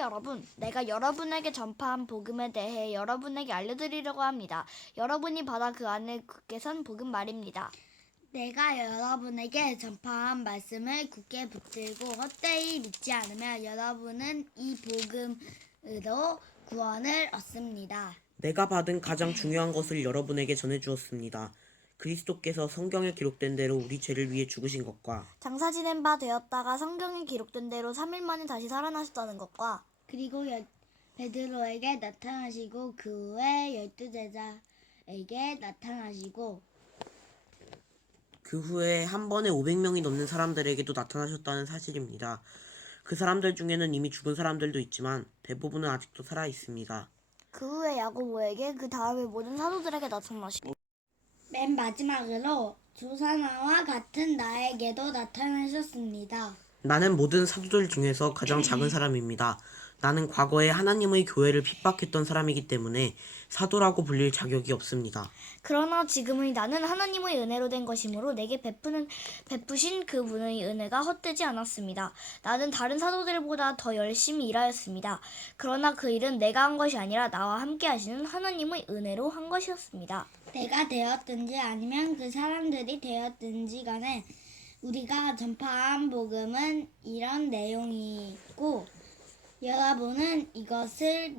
여러분, 내가 여러분에게 전파한 복음에 대해 여러분에게 알려드리려고 합니다. 여러분이 받아 그 안에 굳게 선 복음 말입니다. 내가 여러분에게 전파한 말씀을 굳게 붙들고 헛되이 믿지 않으면 여러분은 이 복음으로 구원을 얻습니다. 내가 받은 가장 중요한 것을 여러분에게 전해주었습니다. 그리스도께서 성경에 기록된 대로 우리 죄를 위해 죽으신 것과 장사 지낸 바 되었다가 성경에 기록된 대로 3일 만에 다시 살아나셨다는 것과 그리고 베드로에게 나타나시고 그 후에 12제자에게 나타나시고 그 후에 한 번에 500명이 넘는 사람들에게도 나타나셨다는 사실입니다. 그 사람들 중에는 이미 죽은 사람들도 있지만 대부분은 아직도 살아 있습니다. 그 후에 야고보에게 그 다음에 모든 사도들에게 나타나시고 맨 마지막으로 조사나와 같은 나에게도 나타나셨습니다. 나는 모든 사도들 중에서 가장 작은 사람입니다. 나는 과거에 하나님의 교회를 핍박했던 사람이기 때문에 사도라고 불릴 자격이 없습니다. 그러나 지금의 나는 하나님의 은혜로 된 것이므로 내게 베푸신 그분의 은혜가 헛되지 않았습니다. 나는 다른 사도들보다 더 열심히 일하였습니다. 그러나 그 일은 내가 한 것이 아니라 나와 함께 하시는 하나님의 은혜로 한 것이었습니다. 내가 되었든지 아니면 그 사람들이 되었든지 간에 우리가 전파한 복음은 이런 내용이고 여러분은 이것을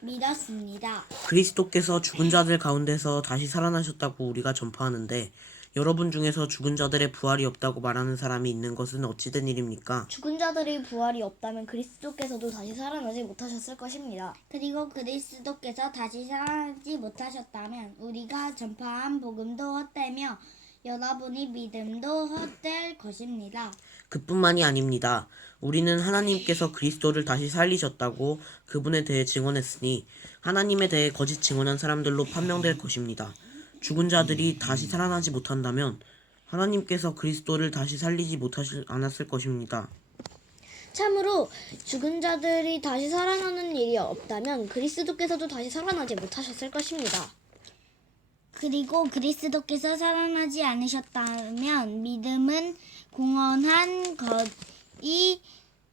믿었습니다. 그리스도께서 죽은 자들 가운데서 다시 살아나셨다고 우리가 전파하는데 여러분 중에서 죽은 자들의 부활이 없다고 말하는 사람이 있는 것은 어찌 된 일입니까? 죽은 자들의 부활이 없다면 그리스도께서도 다시 살아나지 못하셨을 것입니다. 그리고 그리스도께서 다시 살아나지 못하셨다면 우리가 전파한 복음도 헛되며 여러분의 믿음도 헛될 것입니다. 그뿐만이 아닙니다. 우리는 하나님께서 그리스도를 다시 살리셨다고 그분에 대해 증언했으니 하나님에 대해 거짓 증언한 사람들로 판명될 것입니다. 죽은 자들이 다시 살아나지 못한다면 하나님께서 그리스도를 다시 살리지 않았을 것입니다. 참으로 죽은 자들이 다시 살아나는 일이 없다면 그리스도께서도 다시 살아나지 못하셨을 것입니다. 그리고 그리스도께서 살아나지 않으셨다면 믿음은 공언한 것이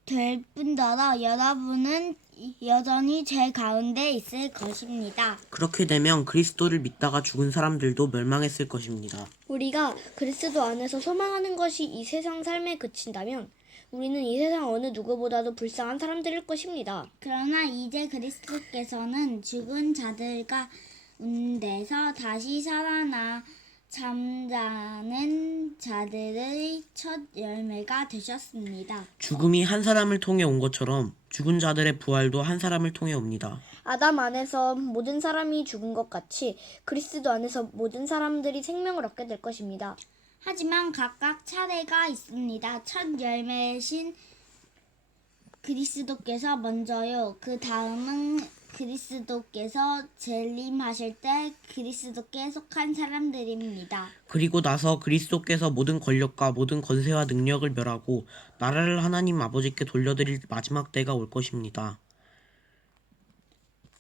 될 뿐더러 여러분은 여전히 죄 가운데 있을 것입니다. 그렇게 되면 그리스도를 믿다가 죽은 사람들도 멸망했을 것입니다. 우리가 그리스도 안에서 소망하는 것이 이 세상 삶에 그친다면 우리는 이 세상 어느 누구보다도 불쌍한 사람들일 것입니다. 그러나 이제 그리스도께서는 죽은 자들 가운데서 다시 살아나 잠자는 자들의 첫 열매가 되셨습니다. 죽음이 한 사람을 통해 온 것처럼 죽은 자들의 부활도 한 사람을 통해 옵니다. 아담 안에서 모든 사람이 죽은 것 같이 그리스도 안에서 모든 사람들이 생명을 얻게 될 것입니다. 하지만 각각 차례가 있습니다. 첫 열매신 그리스도께서 먼저요. 그 다음은 그리스도께서 재림하실 때 그리스도께 속한 사람들입니다. 그리고 나서 그리스도께서 모든 권력과 모든 권세와 능력을 멸하고 나라를 하나님 아버지께 돌려드릴 마지막 때가 올 것입니다.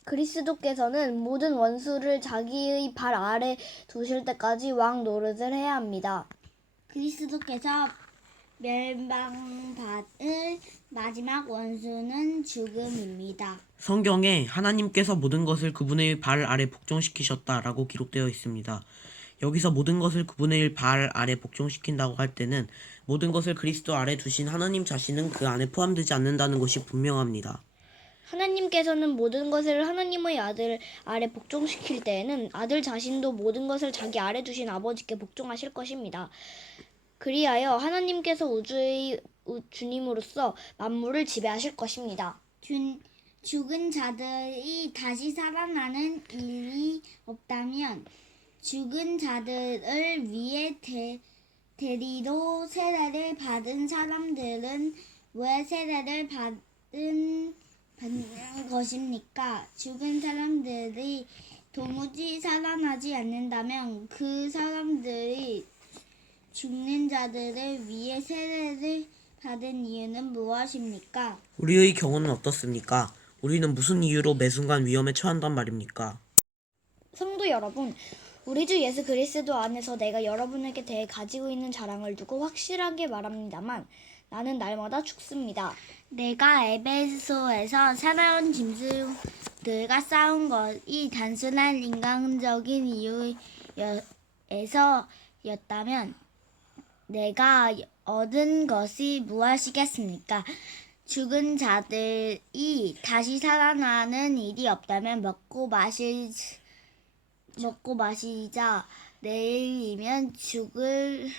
그리스도께서는 모든 원수를 자기의 발 아래 두실 때까지 왕 노릇을 해야 합니다. 그리스도께서 멸망받을 마지막 원수는 죽음입니다. 성경에 하나님께서 모든 것을 그분의 발 아래 복종시키셨다라고 기록되어 있습니다. 여기서 모든 것을 그분의 발 아래 복종시킨다고 할 때는 모든 것을 그리스도 아래 두신 하나님 자신은 그 안에 포함되지 않는다는 것이 분명합니다. 하나님께서는 모든 것을 하나님의 아들 아래 복종시킬 때에는 아들 자신도 모든 것을 자기 아래 두신 아버지께 복종하실 것입니다. 그리하여 하나님께서 우주의 주님으로서 만물을 지배하실 것입니다. 죽은 자들이 다시 살아나는 일이 없다면 죽은 자들을 위해 대리로 세례를 받은 사람들은 왜 세례를 받는 것입니까? 죽은 사람들이 도무지 살아나지 않는다면 그 사람들이 죽는 자들을 위해 세례를 받은 이유는 무엇입니까? 우리의 경우는 어떻습니까? 우리는 무슨 이유로 매 순간 위험에 처한단 말입니까? 성도 여러분, 우리 주 예수 그리스도 안에서 내가 여러분에게 대해 가지고 있는 자랑을 두고 확실하게 말합니다만 나는 날마다 죽습니다. 내가 에베소에서 살아온 짐승들과 싸운 것이 단순한 인간적인 이유에서였다면 내가 얻은 것이 무엇이겠습니까? 죽은 자들이 다시 살아나는 일이 없다면 먹고 마시자 내일이면 죽을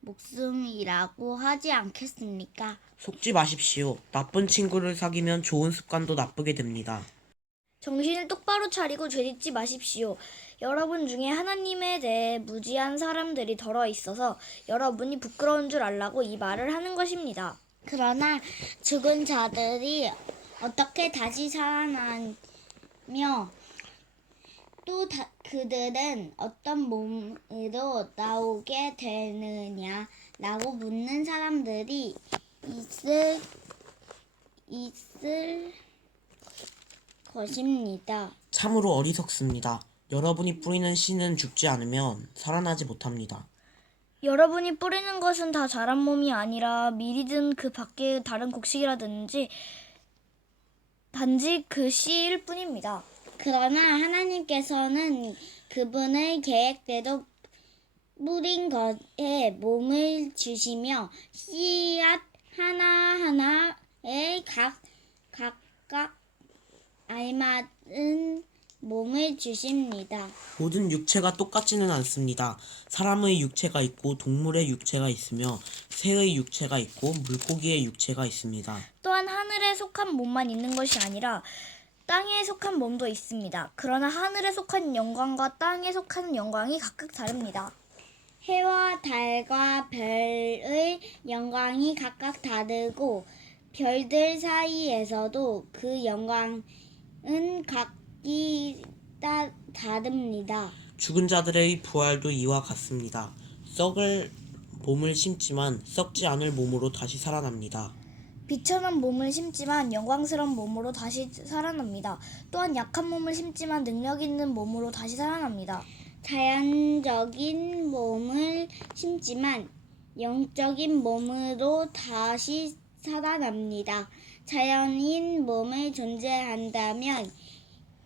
목숨이라고 하지 않겠습니까? 속지 마십시오. 나쁜 친구를 사귀면 좋은 습관도 나쁘게 됩니다. 정신을 똑바로 차리고 죄짓지 마십시오. 여러분 중에 하나님에 대해 무지한 사람들이 덜어 있어서 여러분이 부끄러운 줄 알라고 이 말을 하는 것입니다. 그러나 죽은 자들이 어떻게 다시 살아나며 또 그들은 어떤 몸으로 나오게 되느냐라고 묻는 사람들이 있을 것입니다. 참으로 어리석습니다. 여러분이 뿌리는 씨는 죽지 않으면 살아나지 못합니다. 여러분이 뿌리는 것은 다 자란 몸이 아니라 밀이든 그 밖의 다른 곡식이라든지 단지 그 씨일 뿐입니다. 그러나 하나님께서는 그분의 계획대로 뿌린 것에 몸을 주시며 씨앗 하나하나에 각각 알맞은 몸을 주십니다. 모든 육체가 똑같지는 않습니다. 사람의 육체가 있고 동물의 육체가 있으며 새의 육체가 있고 물고기의 육체가 있습니다. 또한 하늘에 속한 몸만 있는 것이 아니라 땅에 속한 몸도 있습니다. 그러나 하늘에 속한 영광과 땅에 속한 영광이 각각 다릅니다. 해와 달과 별의 영광이 각각 다르고 별들 사이에서도 그 영광은 각기 다릅니다. 죽은 자들의 부활도 이와 같습니다. 썩을 몸을 심지만 썩지 않을 몸으로 다시 살아납니다. 비천한 몸을 심지만 영광스러운 몸으로 다시 살아납니다. 또한 약한 몸을 심지만 능력 있는 몸으로 다시 살아납니다. 자연적인 몸을 심지만 영적인 몸으로 다시 살아납니다. 자연인 몸이 존재한다면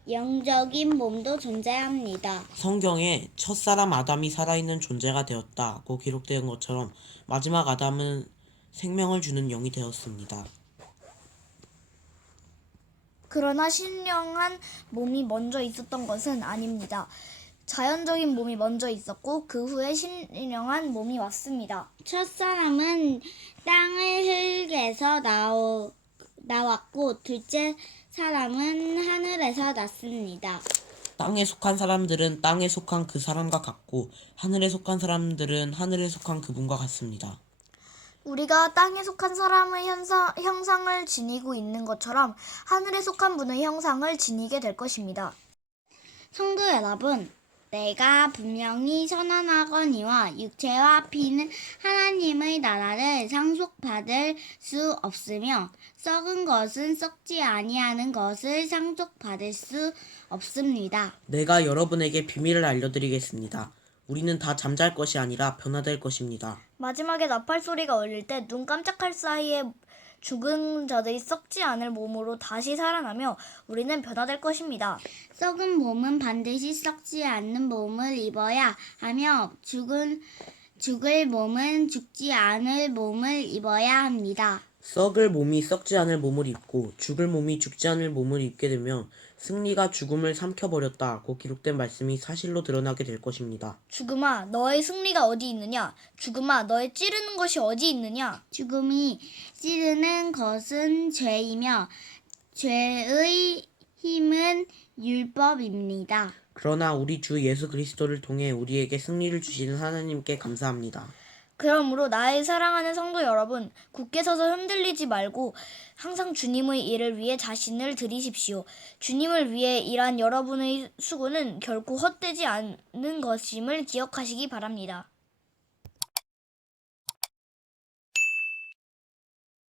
영적인 몸도 존재합니다. 성경에 첫사람 아담이 살아있는 존재가 되었다고 기록된 것처럼 마지막 아담은 생명을 주는 영이 되었습니다. 그러나 신령한 몸이 먼저 있었던 것은 아닙니다. 자연적인 몸이 먼저 있었고 그 후에 신령한 몸이 왔습니다. 첫사람은 땅의 흙에서 나왔고 둘째 사람은 하늘에서 났습니다. 땅에 속한 사람들은 땅에 속한 그 사람과 같고 하늘에 속한 사람들은 하늘에 속한 그분과 같습니다. 우리가 땅에 속한 사람의 형상을 지니고 있는 것처럼 하늘에 속한 분의 형상을 지니게 될 것입니다. 성도 여러분, 내가 분명히 선언하거니와 육체와 피는 하나님의 나라를 상속받을 수 없으며 썩은 것은 썩지 아니하는 것을 상속받을 수 없습니다. 내가 여러분에게 비밀을 알려드리겠습니다. 우리는 다 잠잘 것이 아니라 변화될 것입니다. 마지막에 나팔 소리가 울릴 때 눈 깜짝할 사이에 죽은 자들이 썩지 않을 몸으로 다시 살아나며 우리는 변화될 것입니다. 썩은 몸은 반드시 썩지 않는 몸을 입어야 하며 죽을 몸은 죽지 않을 몸을 입어야 합니다. 썩을 몸이 썩지 않을 몸을 입고 죽을 몸이 죽지 않을 몸을 입게 되면 승리가 죽음을 삼켜버렸다고 기록된 말씀이 사실로 드러나게 될 것입니다. 죽음아, 너의 승리가 어디 있느냐? 죽음아, 너의 찌르는 것이 어디 있느냐? 죽음이 찌르는 것은 죄이며 죄의 힘은 율법입니다. 그러나 우리 주 예수 그리스도를 통해 우리에게 승리를 주시는 하나님께 감사합니다. 그러므로 나의 사랑하는 성도 여러분, 굳게 서서 흔들리지 말고 항상 주님의 일을 위해 자신을 드리십시오. 주님을 위해 일한 여러분의 수고는 결코 헛되지 않는 것임을 기억하시기 바랍니다.